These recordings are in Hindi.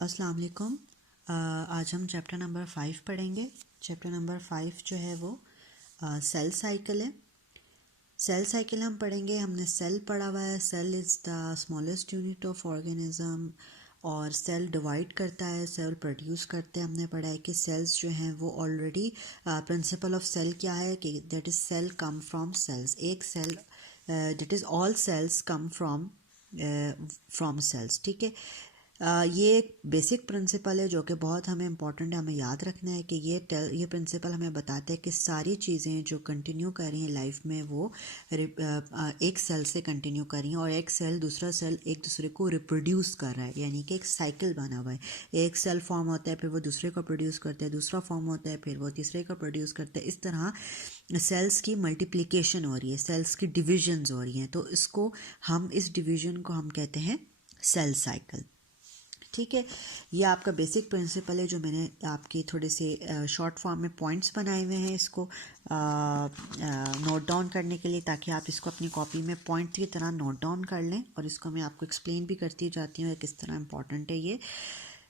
अस्सलाम वालेकुम। आज हम चैप्टर नंबर 5 पढ़ेंगे। चैप्टर नंबर 5 जो है वो सेल साइकिल है। सेल साइकिल हम पढ़ेंगे। हमने सेल पढ़ा हुआ है। Cell is the smallest unit of organism और सेल डिवाइड करता है, सेल प्रोड्यूस करते हैं। हमने पढ़ा है कि सेल्स जो हैं वो ऑलरेडी प्रिंसिपल ऑफ सेल क्या है कि that is cell come from cells. एक cell that is all cells come from cells. ठीक है। ये एक बेसिक प्रिंसिपल है जो कि बहुत हमें इम्पॉर्टेंट है, हमें याद रखना है कि ये प्रिंसिपल हमें बताता है कि सारी चीज़ें जो कंटिन्यू कर रही हैं लाइफ में वो एक सेल से कंटिन्यू कर रही हैं और एक सेल दूसरा सेल एक दूसरे को रिप्रोड्यूस कर रहा है, यानी कि एक साइकिल बना हुआ है। एक सेल फॉर्म होता है, फिर वो दूसरे को प्रोड्यूस करता है, दूसरा फॉर्म होता है, फिर वो तीसरे को प्रोड्यूस करता है। इस तरह सेल्स की मल्टीप्लिकेशन हो रही है, सेल्स की डिविजन्स हो रही हैं। तो इस डिवीजन को हम कहते हैं सेल साइकिल। ठीक है। ये आपका बेसिक प्रिंसिपल है जो मैंने आपके थोड़े से शॉर्ट फॉर्म में पॉइंट्स बनाए हुए हैं इसको नोट डाउन करने के लिए, ताकि आप इसको अपनी कॉपी में पॉइंट की तरह नोट डाउन कर लें और इसको मैं आपको एक्सप्लेन भी करती जाती हूँ किस तरह इंपॉर्टेंट है ये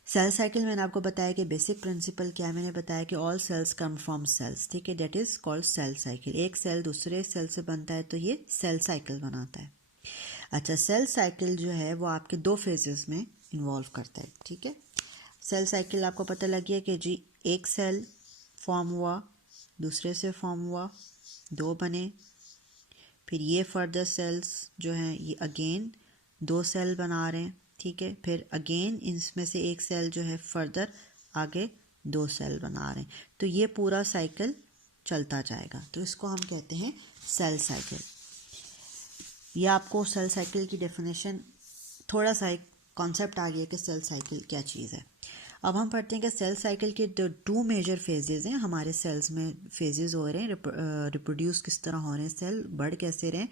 सेल साइकिल। मैंने आपको बताया कि बेसिक प्रिंसिपल क्या है। मैंने बताया कि all cells come from cells. ठीक है, that is called cell cycle. एक सेल दूसरे सेल से बनता है तो ये सेल साइकिल बनाता है। अच्छा, सेल साइकिल जो है वो आपके दो फेजेस में इन्वॉल्व करता है। ठीक है, सेल साइकिल आपको पता लग गया कि जी एक सेल फॉर्म हुआ, दूसरे से फॉर्म हुआ, दो बने, फिर ये फर्दर सेल्स जो हैं ये अगेन दो सेल बना रहे हैं। ठीक है, फिर अगेन इसमें से एक सेल जो है फर्दर आगे दो सेल बना रहे हैं। तो ये पूरा साइकिल चलता जाएगा, तो इसको हम कहते हैं सेल साइकिल। ये आपको सेल साइकिल की डेफिनेशन थोड़ा सा एक कॉन्सेप्ट आ गया कि सेल साइकिल क्या चीज़ है। अब हम पढ़ते हैं कि सेल साइकिल के जो टू मेजर फेजेस हैं हमारे सेल्स में, फेजेस हो रहे हैं, रिप्रोड्यूस किस तरह हो रहे हैं, सेल बढ़ कैसे रहे हैं,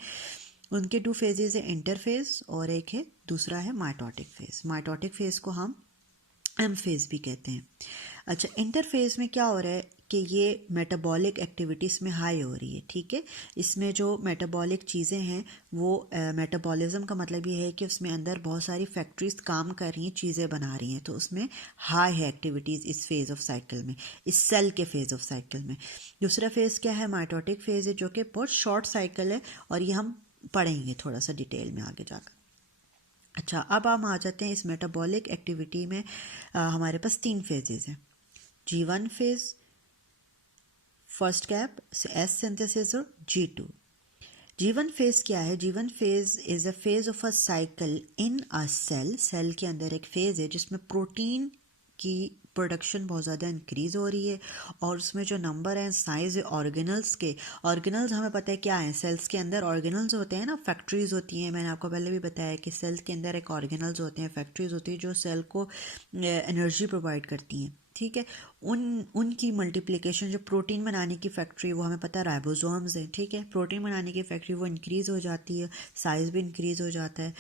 उनके टू फेजेस है, इंटरफेज और एक है दूसरा है माइटोटिक फेज। माइटोटिक फेज को हम एम फेज भी कहते हैं। अच्छा, इंटरफेज में क्या हो रहा है कि ये मेटाबॉलिक एक्टिविटीज़ में हाई हो रही है। ठीक है, इसमें जो मेटाबॉलिक चीज़ें हैं वो मेटाबॉलिज्म का मतलब ये है कि उसमें अंदर बहुत सारी फैक्ट्रीज काम कर रही हैं, चीज़ें बना रही हैं, तो उसमें हाई है एक्टिविटीज़ इस फेज़ ऑफ साइकिल में, इस सेल के फेज़ ऑफ साइकिल में। दूसरा फेज़ क्या है, माइटोटिक फेज़ है, जो कि बहुत शॉर्ट साइकिल है और ये हम पढ़ेंगे थोड़ा सा डिटेल में आगे जाकर। अच्छा, अब हम आ जाते हैं इस मेटाबॉलिक एक्टिविटी में। हमारे पास तीन फेजेस हैं। G1 phase, first gap, S synthesis और G2। G1 फेज क्या है? G1 phase is a phase of a cycle in a cell. Cell के अंदर एक फेज है जिसमें प्रोटीन की प्रोडक्शन बहुत ज़्यादा इंक्रीज हो रही है और उसमें जो नंबर है साइज है ऑर्गेनल्स के। ऑर्गेनल्स हमें पता है क्या है, सेल्स के अंदर ऑर्गेनल्स होते हैं ना, फैक्ट्रीज होती हैं। मैंने आपको पहले भी बताया कि सेल्स के अंदर एक ऑर्गेनल्स होते हैं, फैक्ट्रीज होती है जो सेल को एनर्जी प्रोवाइड करती हैं। ठीक है, उनकी मल्टीप्लिकेशन, जो प्रोटीन बनाने की फैक्ट्री वो हमें पता है राइबोसोम्स है। ठीक है, प्रोटीन बनाने की फैक्ट्री वो इंक्रीज़ हो जाती है, साइज़ भी इंक्रीज़ हो जाता है।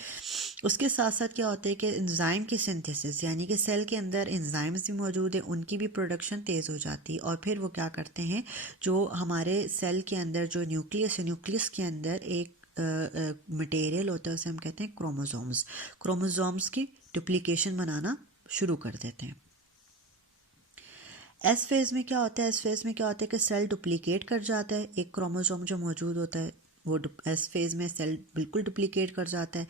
उसके साथ साथ क्या होता है कि एंजाइम की सिंथेसिस, यानी कि सेल के अंदर एंजाइम्स भी मौजूद है, उनकी भी प्रोडक्शन तेज़ हो जाती है। और फिर वो क्या करते हैं, जो हमारे सेल के अंदर जो न्यूक्लियस है, न्यूक्लियस के अंदर एक मटेरियल होता है, उसे हम कहते हैं क्रोमोसोम्स। क्रोमोसोम्स की डुप्लीकेशन बनाना शुरू कर देते हैं। एस फेज में क्या होता है? एस फेज में क्या होता है कि सेल डुप्लीकेट कर जाता है, एक क्रोमोसोम जो मौजूद होता है वो एस फेज में सेल बिल्कुल डुप्लीकेट कर जाता है।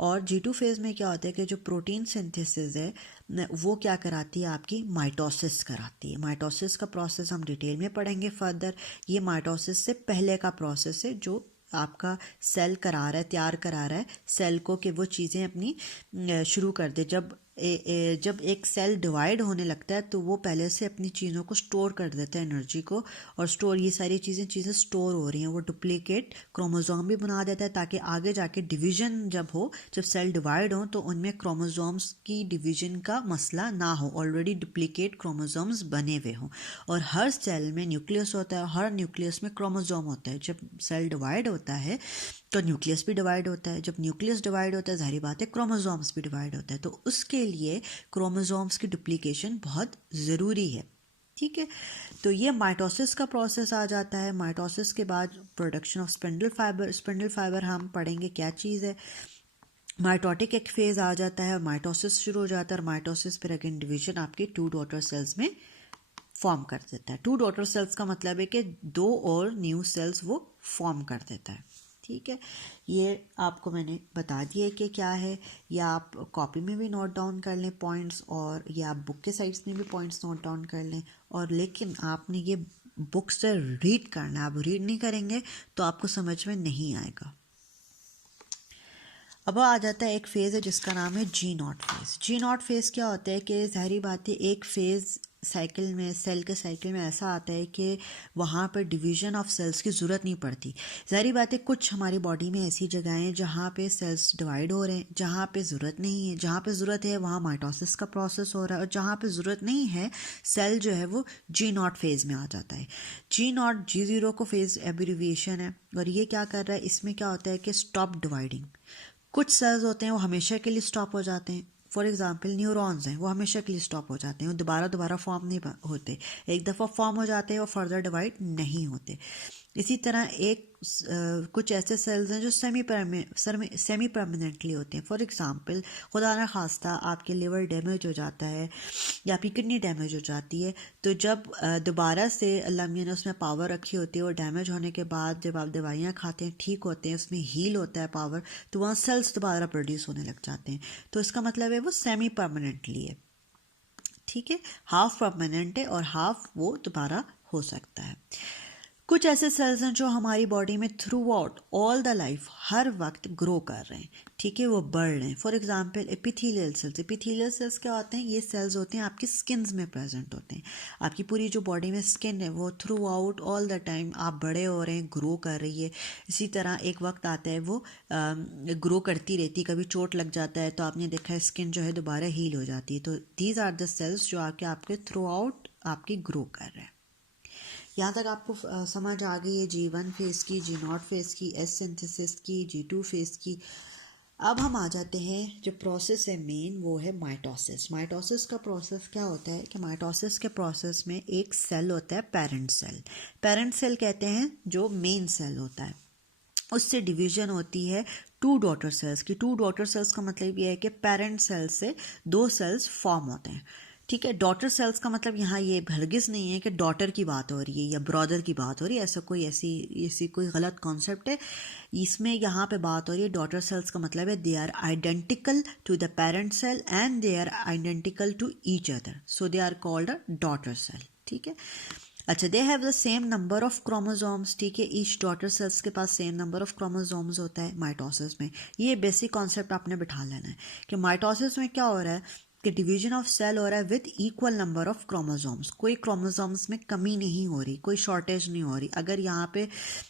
और G2 फेज में क्या होता है कि जो प्रोटीन सिंथेसिस है वो क्या कराती है, आपकी माइटोसिस कराती है। माइटोसिस का प्रोसेस हम डिटेल में पढ़ेंगे फर्दर। ये माइटोसिस से पहले का प्रोसेस है जो आपका सेल करा रहा है, तैयार करा रहा है सेल को कि वो चीज़ें अपनी शुरू कर दे। जब एक सेल डिवाइड होने लगता है तो वो पहले से अपनी चीज़ों को स्टोर कर देता है, एनर्जी को, और ये सारी चीज़ें स्टोर हो रही हैं, वो डुप्लीकेट क्रोमोसोम भी बना देता है ताकि आगे जाके डिवीजन जब सेल डिवाइड हो तो उनमें क्रोमोसोम्स की डिवीजन का मसला ना हो, ऑलरेडी डुप्लीकेट क्रोमोसोम्स बने हुए हों। और हर सेल में न्यूक्लियस होता है, हर न्यूक्लियस में क्रोमोसोम होता है। जब सेल डिवाइड होता है तो न्यूक्लियस भी डिवाइड होता है, जब न्यूक्लियस डिवाइड होता है जाहिर बात है क्रोमोसोम्स भी डिवाइड होता है, तो उसके लिए क्रोमोसोम्स की डुप्लीकेशन बहुत ज़रूरी है। ठीक है, तो ये माइटोसिस का प्रोसेस आ जाता है। माइटोसिस के बाद production of spindle fibre. Spindle fibre हम पढ़ेंगे क्या चीज़ है। माइटोटिक एक फेज आ जाता है, माइटोसिस शुरू हो जाता है, और माइटोसिस फिर अगेन डिवीजन आपके 2 डॉटर सेल्स में फॉर्म कर देता है। 2 डॉटर सेल्स का मतलब है कि 2 और न्यू सेल्स वो फॉर्म कर देता है। ठीक है, ये आपको मैंने बता दिया कि क्या है, या आप कॉपी में भी नोट डाउन कर लें पॉइंट्स, और या आप बुक के साइड्स में भी पॉइंट्स नोट डाउन कर लें। और लेकिन आपने ये बुक से रीड करना है, आप रीड नहीं करेंगे तो आपको समझ में नहीं आएगा। अब आ जाता है एक फेज़ है जिसका नाम है G naught phase. G naught phase क्या होता है कि ज़ाहिरी बात है एक फेज़ साइकिल में, सेल के साइकिल में ऐसा आता है कि वहाँ पर डिवीज़न ऑफ सेल्स की ज़रूरत नहीं पड़ती। ज़ाहिरी बात है कुछ हमारी बॉडी में ऐसी जगहें हैं जहाँ पे सेल्स डिवाइड हो रहे हैं, जहाँ पे ज़रूरत नहीं है। जहाँ पे ज़रूरत है वहाँ माइटोसिस का प्रोसेस हो रहा है, और जहाँ पे ज़रूरत नहीं है सेल जो है वो जी नॉट फेज़ में आ जाता है। जी नॉट G0 को फेज़ एब्रिविएशन है, और ये क्या कर रहा है, इसमें क्या होता है कि स्टॉप डिवाइडिंग। कुछ सेल्स होते हैं वो हमेशा के लिए स्टॉप हो जाते हैं। फॉर एग्जांपल न्यूरॉन्स हैं, वो हमेशा के लिए स्टॉप हो जाते हैं, वो दोबारा फॉर्म नहीं होते। एक दफ़ा फॉर्म हो जाते हैं वो फर्दर डिवाइड नहीं होते। इसी तरह कुछ ऐसे सेल्स हैं जो सेमी परमानेंटली होते हैं। फॉर एग्जांपल खुदा न खास्ता आपके लिवर डैमेज हो जाता है या आपकी किडनी डैमेज हो जाती है, तो जब दोबारा से अल्लाह मियां ने उसमें पावर रखी होती है, और डैमेज होने के बाद जब आप दवाइयाँ खाते हैं, ठीक होते हैं, उसमें हील होता है पावर, तो वहाँ सेल्स दोबारा प्रोड्यूस होने लग जाते हैं। तो इसका मतलब है वो सेमी परमानेंटली है। ठीक है, हाफ परमानेंट है और हाफ वो दोबारा हो सकता है। कुछ ऐसे सेल्स हैं जो हमारी बॉडी में throughout all the life हर वक्त ग्रो कर रहे हैं। ठीक है, वो बढ़ रहे हैं। For example epithelial cells. Epithelial cells क्या होते हैं, ये सेल्स होते हैं आपकी स्किन्स में प्रेजेंट होते हैं। आपकी पूरी जो बॉडी में स्किन है वो through out all the time आप बड़े हो रहे हैं, ग्रो कर रही है। इसी तरह एक वक्त आता है वो ग्रो करती रहती, कभी चोट लग जाता है तो आपने देखा है स्किन जो है दोबारा हील हो जाती है। तो दीज आर द सेल्स जो आपके थ्रू आउट आपकी ग्रो कर रहे हैं। यहाँ तक आपको समझ आ गई है G1 फेज़ की, जी नॉट फेज़ की, एस सिंथेसिस की, G2 फेज़ की। अब हम आ जाते हैं, जो प्रोसेस है मेन वो है माइटोसिस। माइटोसिस का प्रोसेस क्या होता है कि माइटोसिस के प्रोसेस में एक सेल होता है पेरेंट सेल। पेरेंट सेल कहते हैं जो मेन सेल होता है, उससे डिवीजन होती है 2 डॉटर सेल्स की। 2 डॉटर सेल्स का मतलब ये है कि पेरेंट सेल से 2 सेल्स फॉर्म होते हैं। ठीक है, डॉटर सेल्स का मतलब यहाँ ये हरगिज नहीं है कि डॉटर की बात हो रही है या ब्रदर की बात हो रही है, ऐसी कोई गलत कॉन्सेप्ट है। इसमें यहाँ पे बात हो रही है डॉटर सेल्स का मतलब है they are identical to the parent cell and they are identical to each other, so they are called a daughter cell. ठीक है, अच्छा, they have the same number of chromosomes. ठीक है, ईच डॉटर सेल्स के पास सेम नंबर ऑफ क्रोमोसोम्स होता है माइटोसिस में। ये बेसिक कॉन्सेप्ट आपने बिठा लेना है कि माइटोसिस में क्या हो रहा है कि डिवीजन ऑफ सेल हो रहा है with equal number of chromosomes. कोई क्रोमोसोम्स में कमी नहीं हो रही, कोई शॉर्टेज नहीं हो रही। अगर यहाँ पे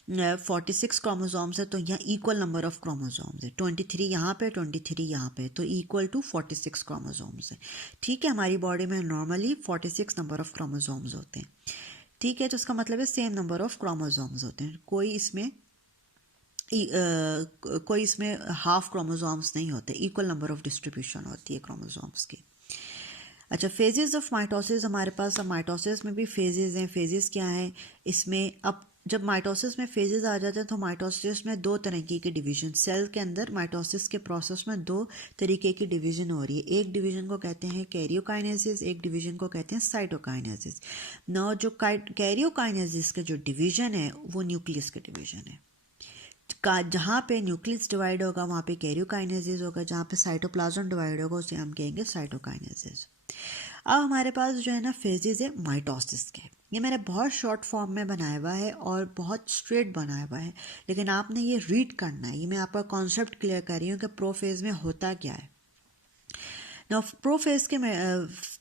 46 क्रोमोसोम्स है तो यहाँ इक्वल नंबर ऑफ क्रोमोसोम्स है। 23 यहाँ पे, 23 यहाँ पे, तो इक्वल टू 46 क्रोमोसोम्स है। ठीक है, हमारी बॉडी में नॉर्मली 46 नंबर ऑफ क्रोमोसोम्स होते हैं। ठीक है, तो इसका मतलब है सेम नंबर ऑफ क्रोमोसोम्स होते हैं, कोई इसमें हाफ क्रोमोसोम्स नहीं होते, इक्वल नंबर ऑफ डिस्ट्रीब्यूशन होती है क्रोमोसोम्स की। अच्छा, फेजेस ऑफ माइटोसिस हमारे पास, अब माइटोसिस में भी फेजेस हैं। फेजेस क्या हैं इसमें, अब जब माइटोसिस में फेजेस आ जाते हैं तो माइटोसिस में 2 तरीके के डिवीजन, सेल के अंदर माइटोसिस के प्रोसेस में 2 तरीके की डिवीजन हो रही है। एक डिवीजन को कहते हैं कैरियोकाइनेसिस, एक डिवीजन को कहते हैं साइटोकाइनेसिस। ना जो कैरियोकाइनेसिस का जो डिवीजन है वो न्यूक्लियस का डिवीजन है। जहाँ पे न्यूक्लियस डिवाइड होगा वहाँ पे कैरियोकाइनेसिस होगा, जहाँ पे साइटोप्लाज्म डिवाइड होगा उसे हम कहेंगे साइटोकाइनेसिस। अब हमारे पास जो है ना फेजेस है माइटोसिस के, ये मैंने बहुत शॉर्ट फॉर्म में बनाया हुआ है और बहुत स्ट्रेट बनाया हुआ है, लेकिन आपने ये रीड करना है। ये मैं आपका कॉन्सेप्ट क्लियर कर रही हूँ कि प्रोफेज में होता क्या है। ना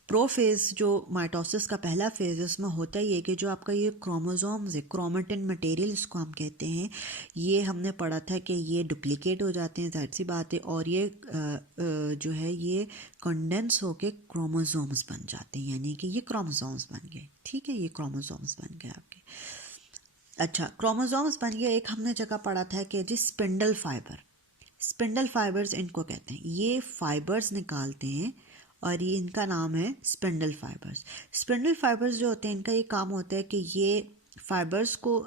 प्रोफेज जो माइटोसिस का पहला फेज है उसमें होता ही है कि जो आपका ये क्रोमोसोम्स है, क्रोमेटिन मटेरियल इसको हम कहते हैं, ये हमने पढ़ा था कि ये डुप्लीकेट हो जाते हैं, जाहिर सी बात है, और ये जो है ये कंडेंस होके क्रोमोसोम्स बन जाते हैं, यानी कि ये क्रोमोसोम्स बन गए। ठीक है, ये क्रोमोसोम्स बन गए आपके। अच्छा, क्रोमोसोम्स बन गए। एक हमने जगह पढ़ा था कि जी स्पिंडल फाइबर्स इनको कहते हैं, ये फाइबर्स निकालते हैं और ये इनका नाम है स्पिंडल फाइबर्स। स्पिंडल फाइबर्स जो होते हैं इनका ये काम होता है कि ये फाइबर्स को